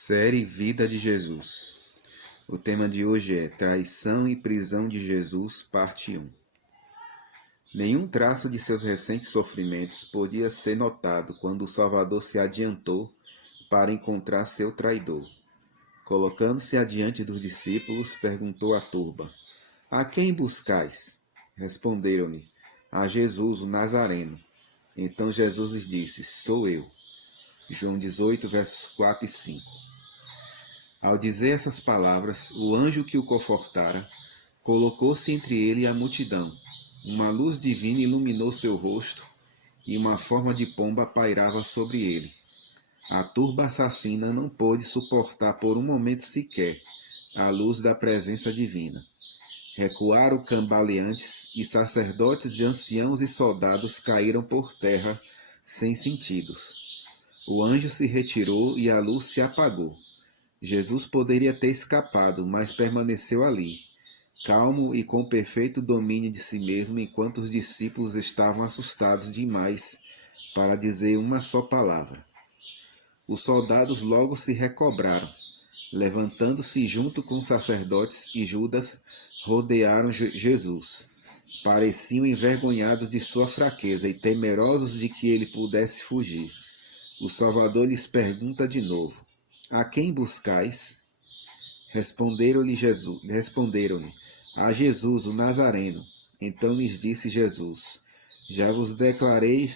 Série Vida de Jesus. O tema de hoje é Traição e Prisão de Jesus, parte 1. Nenhum traço de seus recentes sofrimentos podia ser notado quando o Salvador se adiantou para encontrar seu traidor. Colocando-se adiante dos discípulos, perguntou à turba: A quem buscais? Responderam-lhe: A Jesus, o Nazareno. Então Jesus lhes disse: Sou eu. João 18, versos 4 e 5. Ao dizer essas palavras, o anjo que o confortara colocou-se entre ele e a multidão. Uma luz divina iluminou seu rosto e uma forma de pomba pairava sobre ele. A turba assassina não pôde suportar por um momento sequer a luz da presença divina. Recuaram cambaleantes e sacerdotes, anciãos e soldados caíram por terra sem sentidos. O anjo se retirou e a luz se apagou. Jesus poderia ter escapado, mas permaneceu ali, calmo e com perfeito domínio de si mesmo, enquanto os discípulos estavam assustados demais para dizer uma só palavra. Os soldados logo se recobraram. Levantando-se junto com os sacerdotes e Judas, rodearam Jesus. Pareciam envergonhados de sua fraqueza e temerosos de que ele pudesse fugir. O Salvador lhes pergunta de novo: A quem buscais? Responderam-lhe: A Jesus, o Nazareno. Então lhes disse Jesus: Já vos declarei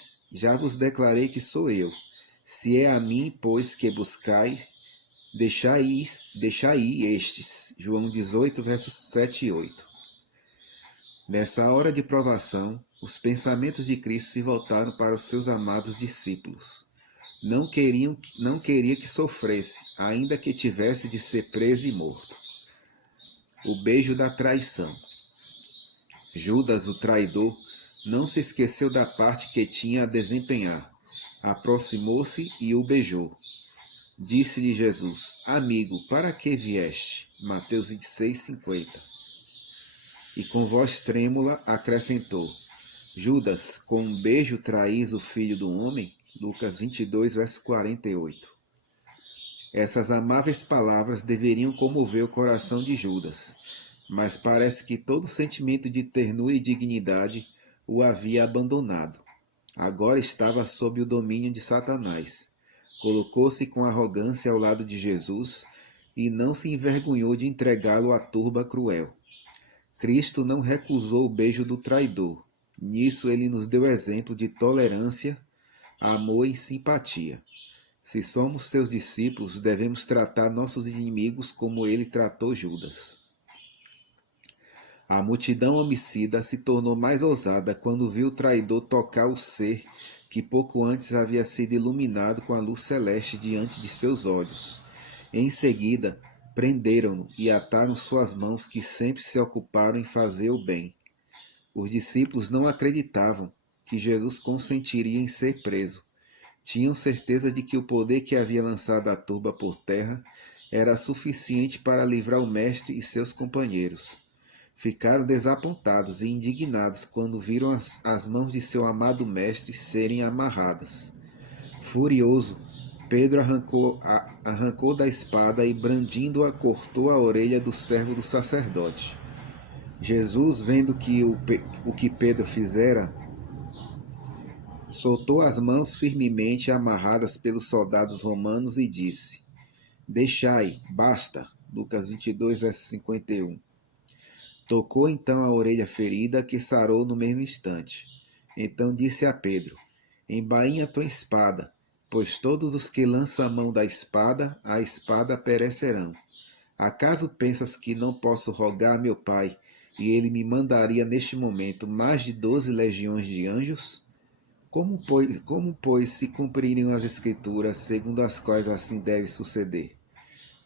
que sou eu. Se é a mim, pois, que buscai, deixai estes. João 18, versos 7 e 8. Nessa hora de provação, os pensamentos de Cristo se voltaram para os seus amados discípulos. Não queria que sofresse, ainda que tivesse de ser preso e morto. O beijo da traição. Judas, o traidor, não se esqueceu da parte que tinha a desempenhar. Aproximou-se e o beijou. Disse-lhe Jesus: Amigo, para que vieste? Mateus 26, 50. E com voz trêmula acrescentou: Judas, com um beijo traís o filho do homem? Lucas 22, verso 48. Essas amáveis palavras deveriam comover o coração de Judas, mas parece que todo sentimento de ternura e dignidade o havia abandonado. Agora estava sob o domínio de Satanás. Colocou-se com arrogância ao lado de Jesus e não se envergonhou de entregá-lo à turba cruel. Cristo não recusou o beijo do traidor. Nisso ele nos deu exemplo de tolerância, amor e simpatia. Se somos seus discípulos, devemos tratar nossos inimigos como ele tratou Judas. A multidão homicida se tornou mais ousada quando viu o traidor tocar o ser que pouco antes havia sido iluminado com a luz celeste diante de seus olhos. Em seguida, prenderam-no e ataram suas mãos, que sempre se ocuparam em fazer o bem. Os discípulos não acreditavam que Jesus consentiria em ser preso. Tinham certeza de que o poder que havia lançado a turba por terra era suficiente para livrar o mestre e seus companheiros. Ficaram desapontados e indignados quando viram as mãos de seu amado mestre serem amarradas. Furioso, Pedro arrancou da espada e, brandindo-a, cortou a orelha do servo do sacerdote. Jesus, vendo o que Pedro fizera, soltou as mãos firmemente amarradas pelos soldados romanos e disse: Deixai, basta. Lucas 22, verso 51. Tocou então a orelha ferida, que sarou no mesmo instante. Então disse a Pedro: Embainha tua espada, pois todos os que lançam a mão da espada, a espada perecerão. Acaso pensas que não posso rogar a meu Pai, e ele me mandaria neste momento mais de 12 legiões de anjos? Como, pois, se cumpririam as Escrituras, segundo as quais assim deve suceder?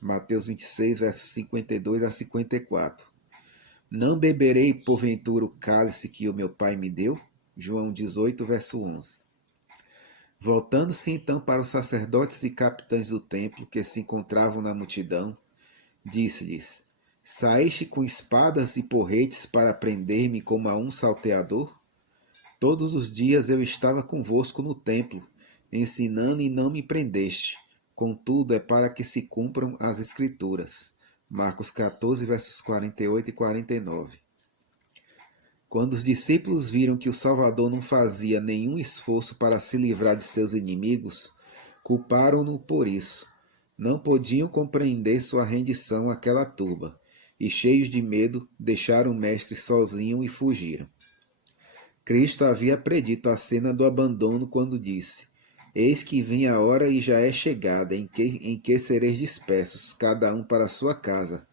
Mateus 26, versos 52 a 54. Não beberei, porventura, o cálice que o meu Pai me deu? João 18, verso 11. Voltando-se então para os sacerdotes e capitães do templo, que se encontravam na multidão, disse-lhes: Saíste com espadas e porretes para prender-me como a um salteador? Todos os dias eu estava convosco no templo, ensinando e não me prendeste. contudo é para que se cumpram as Escrituras. Marcos 14, versos 48 e 49. Quando os discípulos viram que o Salvador não fazia nenhum esforço para se livrar de seus inimigos, culparam-no por isso. Não podiam compreender sua rendição àquela turba, e cheios de medo, deixaram o mestre sozinho e fugiram. Cristo havia predito a cena do abandono quando disse: Eis que vem a hora e já é chegada em que sereis dispersos, cada um para a sua casa,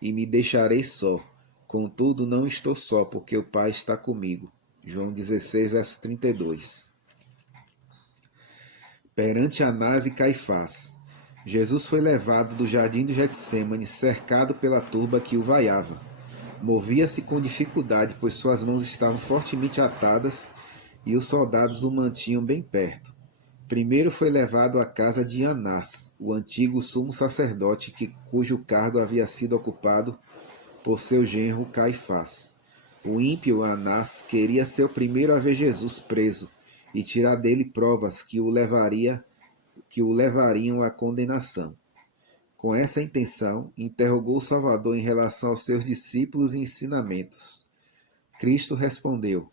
e me deixareis só. Contudo, não estou só, porque o Pai está comigo. João 16, verso 32. Perante Anás e Caifás, Jesus foi levado do jardim do Getsêmani, cercado pela turba que o vaiava. Movia-se com dificuldade, pois suas mãos estavam fortemente atadas e os soldados o mantinham bem perto. Primeiro foi levado à casa de Anás, o antigo sumo sacerdote cujo cargo havia sido ocupado por seu genro Caifás. O ímpio Anás queria ser o primeiro a ver Jesus preso e tirar dele provas que o levariam à condenação. Com essa intenção, interrogou o Salvador em relação aos seus discípulos e ensinamentos. Cristo respondeu: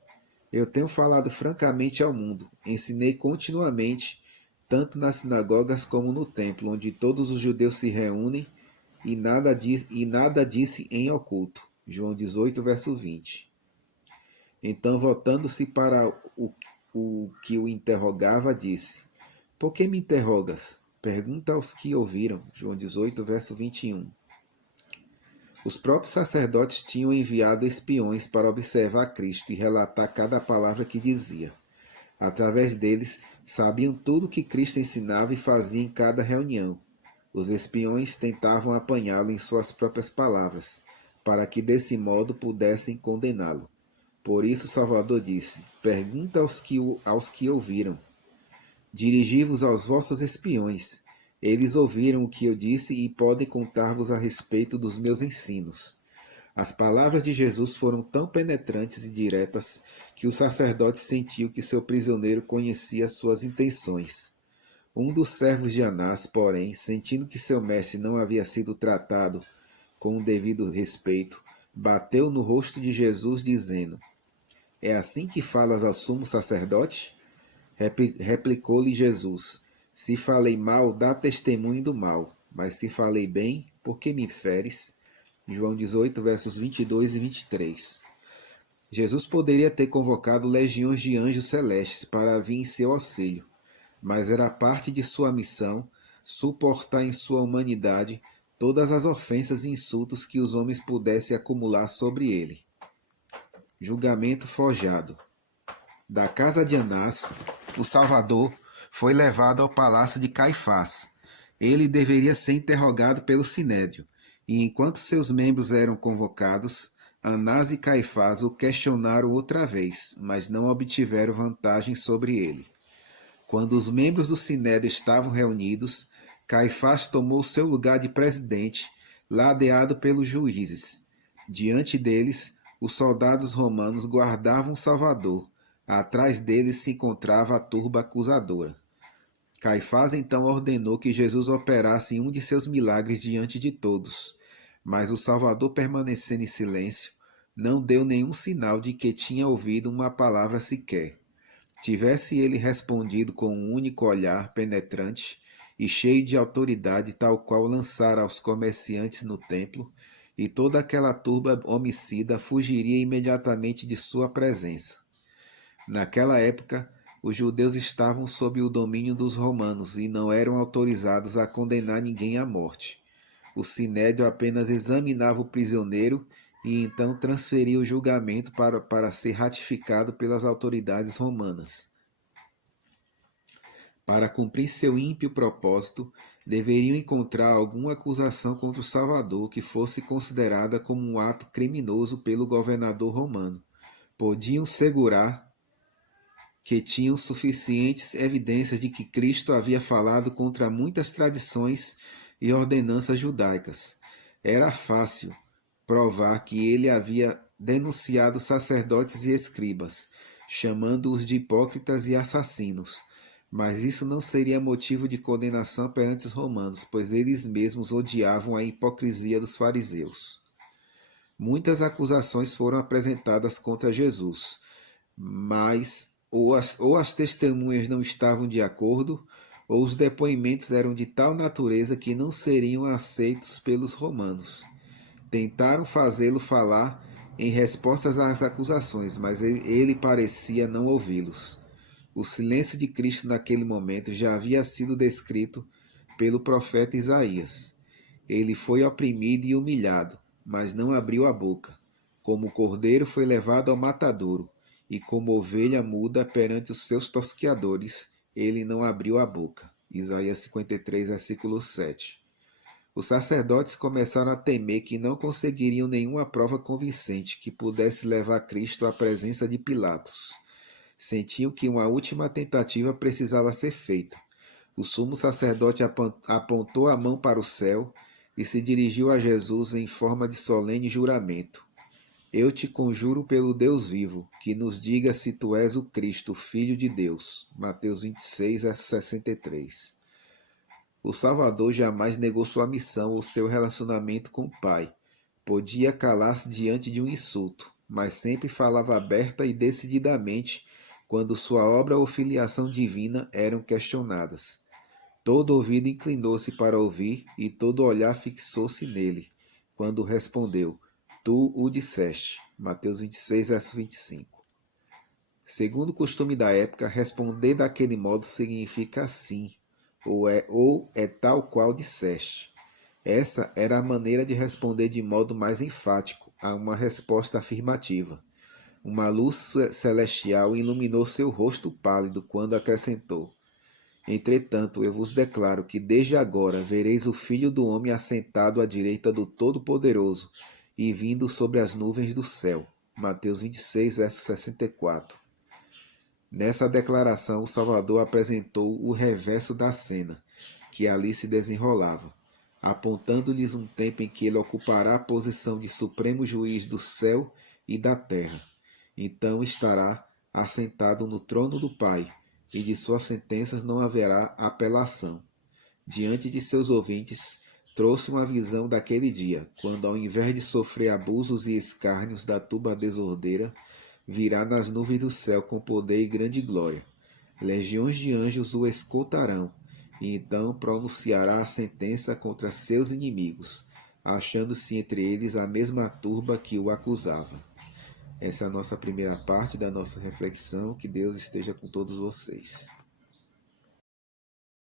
Eu tenho falado francamente ao mundo, ensinei continuamente, tanto nas sinagogas como no templo, onde todos os judeus se reúnem, e nada disse em oculto. João 18, verso 20. Então, voltando-se para o que o interrogava, disse: Por que me interrogas? Pergunta aos que ouviram. João 18, verso 21. Os próprios sacerdotes tinham enviado espiões para observar Cristo e relatar cada palavra que dizia. Através deles, sabiam tudo o que Cristo ensinava e fazia em cada reunião. Os espiões tentavam apanhá-lo em suas próprias palavras, para que desse modo pudessem condená-lo. Por isso Salvador disse: Pergunta aos que ouviram. Dirigi-vos aos vossos espiões. Eles ouviram o que eu disse e podem contar-vos a respeito dos meus ensinos. As palavras de Jesus foram tão penetrantes e diretas que o sacerdote sentiu que seu prisioneiro conhecia suas intenções. Um dos servos de Anás, porém, sentindo que seu mestre não havia sido tratado com o devido respeito, bateu no rosto de Jesus, dizendo: É assim que falas ao sumo sacerdote? Replicou-lhe Jesus: Se falei mal, dá testemunho do mal, mas se falei bem, por que me feres? João 18, versos 22 e 23. Jesus poderia ter convocado legiões de anjos celestes para vir em seu auxílio, mas era parte de sua missão suportar em sua humanidade todas as ofensas e insultos que os homens pudessem acumular sobre ele. Julgamento forjado. Da casa de Anás, o Salvador foi levado ao palácio de Caifás. Ele deveria ser interrogado pelo Sinédrio, e enquanto seus membros eram convocados, Anás e Caifás o questionaram outra vez, mas não obtiveram vantagem sobre ele. Quando os membros do Sinédrio estavam reunidos, Caifás tomou seu lugar de presidente, ladeado pelos juízes. Diante deles, os soldados romanos guardavam Salvador. Atrás deles se encontrava a turba acusadora. Caifás então ordenou que Jesus operasse um de seus milagres diante de todos. Mas o Salvador, permanecendo em silêncio, não deu nenhum sinal de que tinha ouvido uma palavra sequer. Tivesse ele respondido com um único olhar penetrante e cheio de autoridade, tal qual lançara aos comerciantes no templo, e toda aquela turba homicida fugiria imediatamente de sua presença. Naquela época, os judeus estavam sob o domínio dos romanos e não eram autorizados a condenar ninguém à morte. O sinédrio apenas examinava o prisioneiro e então transferia o julgamento para ser ratificado pelas autoridades romanas. Para cumprir seu ímpio propósito, deveriam encontrar alguma acusação contra o Salvador que fosse considerada como um ato criminoso pelo governador romano. Podiam segurar que tinham suficientes evidências de que Cristo havia falado contra muitas tradições e ordenanças judaicas. Era fácil provar que ele havia denunciado sacerdotes e escribas, chamando-os de hipócritas e assassinos. Mas isso não seria motivo de condenação perante os romanos, pois eles mesmos odiavam a hipocrisia dos fariseus. Muitas acusações foram apresentadas contra Jesus, mas ou as testemunhas não estavam de acordo, ou os depoimentos eram de tal natureza que não seriam aceitos pelos romanos. Tentaram fazê-lo falar em respostas às acusações, mas ele parecia não ouvi-los. O silêncio de Cristo naquele momento já havia sido descrito pelo profeta Isaías. Ele foi oprimido e humilhado, mas não abriu a boca. Como o cordeiro foi levado ao matadouro, e como ovelha muda perante os seus tosqueadores, ele não abriu a boca. Isaías 53, versículo 7. Os sacerdotes começaram a temer que não conseguiriam nenhuma prova convincente que pudesse levar Cristo à presença de Pilatos. Sentiam que uma última tentativa precisava ser feita. O sumo sacerdote apontou a mão para o céu e se dirigiu a Jesus em forma de solene juramento. Eu te conjuro pelo Deus vivo, que nos diga se tu és o Cristo, Filho de Deus. Mateus 26, verso 63. O Salvador jamais negou sua missão ou seu relacionamento com o Pai. Podia calar-se diante de um insulto, mas sempre falava aberta e decididamente quando sua obra ou filiação divina eram questionadas. Todo ouvido inclinou-se para ouvir e todo olhar fixou-se nele, quando respondeu: Tu o disseste. Mateus 26, verso 25. Segundo o costume da época, responder daquele modo significa sim, ou é tal qual disseste. Essa era a maneira de responder de modo mais enfático a uma resposta afirmativa. Uma luz celestial iluminou seu rosto pálido quando acrescentou: Entretanto, eu vos declaro que desde agora vereis o Filho do Homem assentado à direita do Todo-Poderoso e vindo sobre as nuvens do céu. Mateus 26, verso 64. Nessa declaração, o Salvador apresentou o reverso da cena, que ali se desenrolava, apontando-lhes um tempo em que ele ocupará a posição de supremo juiz do céu e da terra. Então estará assentado no trono do Pai, e de suas sentenças não haverá apelação. Diante de seus ouvintes, trouxe uma visão daquele dia, quando, ao invés de sofrer abusos e escárnios da turba desordeira, virá nas nuvens do céu com poder e grande glória. Legiões de anjos o escoltarão, e então pronunciará a sentença contra seus inimigos, achando-se entre eles a mesma turba que o acusava. Essa é a nossa primeira parte da nossa reflexão. Que Deus esteja com todos vocês.